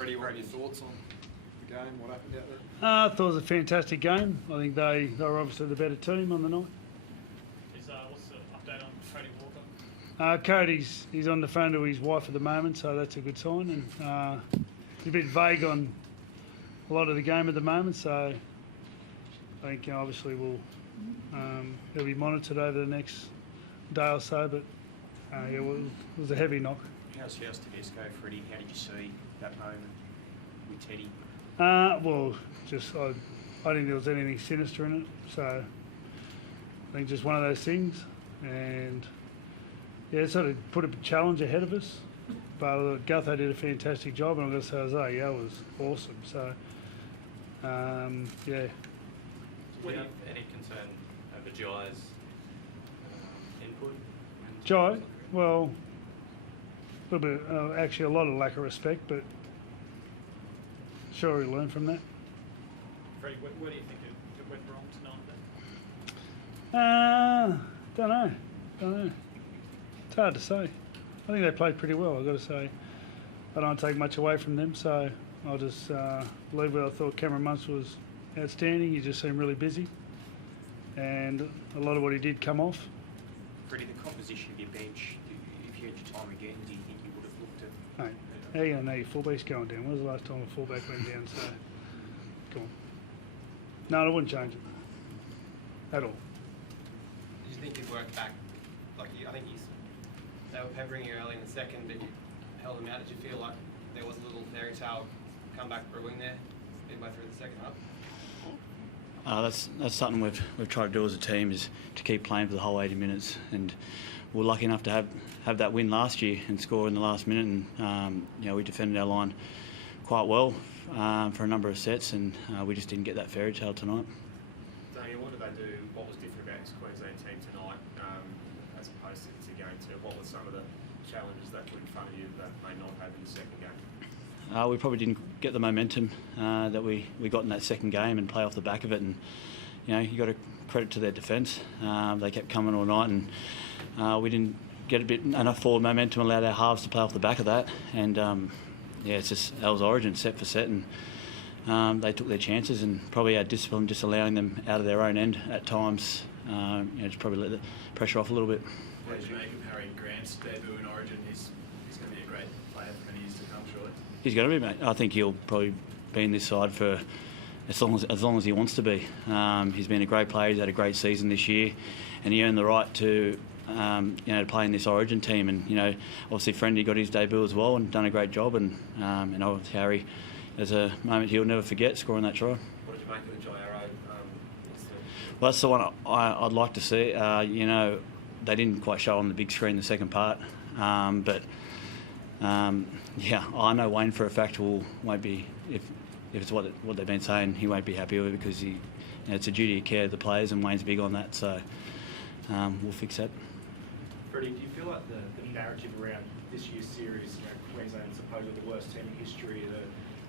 Freddie, what are your thoughts on the game? What happened out there? I thought it was a fantastic game. I think they were obviously the better team on the night. What's the update on Cody Walker? He's on the phone to his wife at the moment, so that's a good sign. And he's a bit vague on a lot of the game at the moment, so I think obviously he'll be monitored over the next day or so. But it was a heavy knock. How's Tedesco, Freddie? How did you see that moment with Teddy? Well, just I didn't think there was anything sinister in it, so I think just one of those things. And yeah, it sort of put a challenge ahead of us. But Gutho did a fantastic job, and I'm going to say Jose, yeah, was awesome. So yeah. Do you have any concern over Jai's input? Jai, well, a little bit, actually a lot of lack of respect, but sure he learned from that. Freddie, where do you think it went wrong tonight then? Don't know. It's hard to say. I think they played pretty well, I've got to say. I don't take much away from them, so I'll just leave where I thought Cameron Munster was outstanding. He just seemed really busy, and a lot of what he did come off. Freddie, the composition of your bench, if you had your time again, do you think you would have looked at... Mate, how you going to know your fullback's going down? When was the last time a fullback went down? So, come on. No, I wouldn't change it. At all. Did you think you'd work back? I think they were peppering you early in the second, but you held them out. Did you feel like there was a little fairy tale comeback brewing there midway through the second half? That's something we've tried to do as a team, is to keep playing for the whole 80 minutes. And we're lucky enough to have that win last year and score in the last minute. And we defended our line quite well for a number of sets, and we just didn't get that fairy tale tonight. Daniel, what did they do? What was different about this Queensland team tonight, as opposed to game two? What were some of the challenges they put in front of you that may not have in the second game? We probably didn't get the momentum that we got in that second game and play off the back of it. And you got to credit to their defence. They kept coming all night, and we didn't get enough forward momentum, allowed our halves to play off the back of that. And it's just L's origin set for set, and they took their chances, and probably our discipline just allowing them out of their own end at times. Just probably let the pressure off a little bit. What did you make of Harry Grant's debut in Origin? He's going to be a great player for many years to come, surely. He's going to be, mate. I think he'll probably be in this side for as long as he wants to be. He's been a great player. He's had a great season this year, and he earned the right to to play in this Origin team. And obviously, Friendy got his debut as well and done a great job. And obviously Harry, there's a moment he'll never forget, scoring that try. What did you make of the Jai Arrow? Well, that's the one I'd like to see. They didn't quite show on the big screen the second part, but I know Wayne for a fact won't be, if it's what they've been saying, he won't be happy with it, because it's a duty of care of the players, and Wayne's big on that. So we'll fix that. Freddie, do you feel like the narrative around this year's series, Queensland supposedly the worst team in history,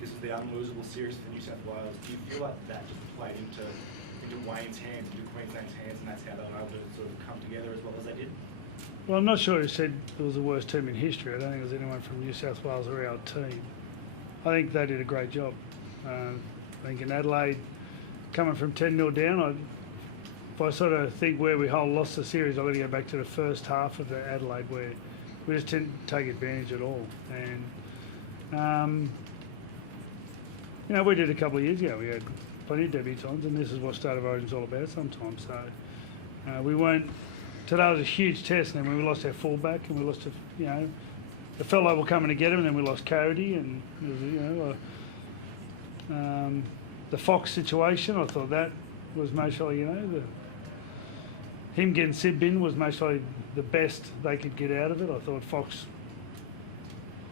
this is the unlosable series for New South Wales, do you feel like that just played into Wayne's hands, into Queensland's hands, and that's how they were able to sort of come together as well as they did? Well, I'm not sure who said it was the worst team in history. I don't think there's anyone from New South Wales or our team. I think they did a great job. I think in Adelaide, coming from 10-0 down, if I sort of think where we lost the series, I've got to go back to the first half of the Adelaide, where we just didn't take advantage at all. And we did a couple of years ago. We had plenty of debutants, and this is what State of Origin's all about sometimes. So we weren't. Today was a huge test, and then we lost our fullback, and we lost the fellow were coming to get him, and then we lost Cody, and it was, the Fox situation. I thought that was mostly, him getting Sid bin was mostly the best they could get out of it. I thought Fox,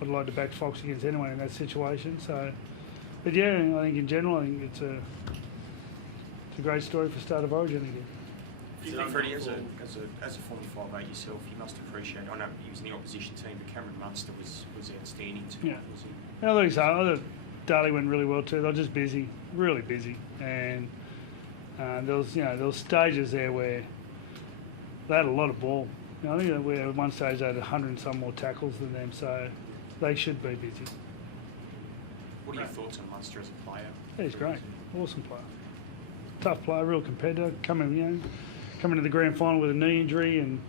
I'd like to back Fox against anyone in that situation. So, but yeah, I think in general, I think it's a great story for State of Origin again. Freddie, as a former 5'8" yourself, you must appreciate. I know he was in the opposition team, but Cameron Munster was outstanding tonight. Yeah. Was he? I think so. I thought Daly went really well too. They were just busy, really busy, and there was stages there where they had a lot of ball. I think at one stage they had 100 and some more tackles than them, so they should be busy. What are your thoughts on Munster as a player? Yeah, he's great. Awesome player. Tough player, real competitor. Coming to the grand final with a knee injury, and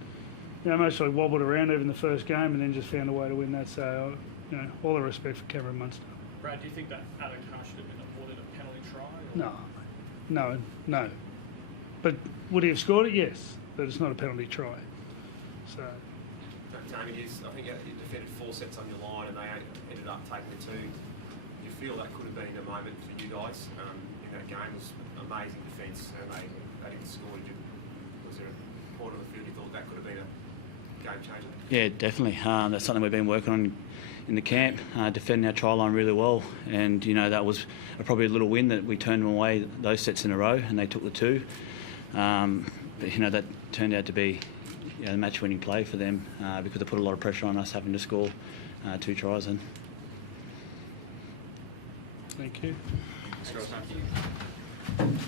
mostly wobbled around even the first game, and then just found a way to win that. So, all the respect for Cameron Munster. Brad, do you think that Adam Carr should have been awarded a penalty try? Or? No. But would he have scored it? Yes, but it's not a penalty try. So. Damien, I think you defended 4 sets on your line and they ended up taking the 2. Do you feel that could have been a moment for you guys in that game? It was amazing defence and they didn't score. Was there a point of the field you thought that could have been a game changer? Yeah, definitely. That's something we've been working on in the camp, defending our try line really well. And, that was probably a little win that we turned them away those sets in a row and they took the 2. But, that turned out to be the match-winning play for them because they put a lot of pressure on us having to score 2 tries in. Thank you. Thanks, guys.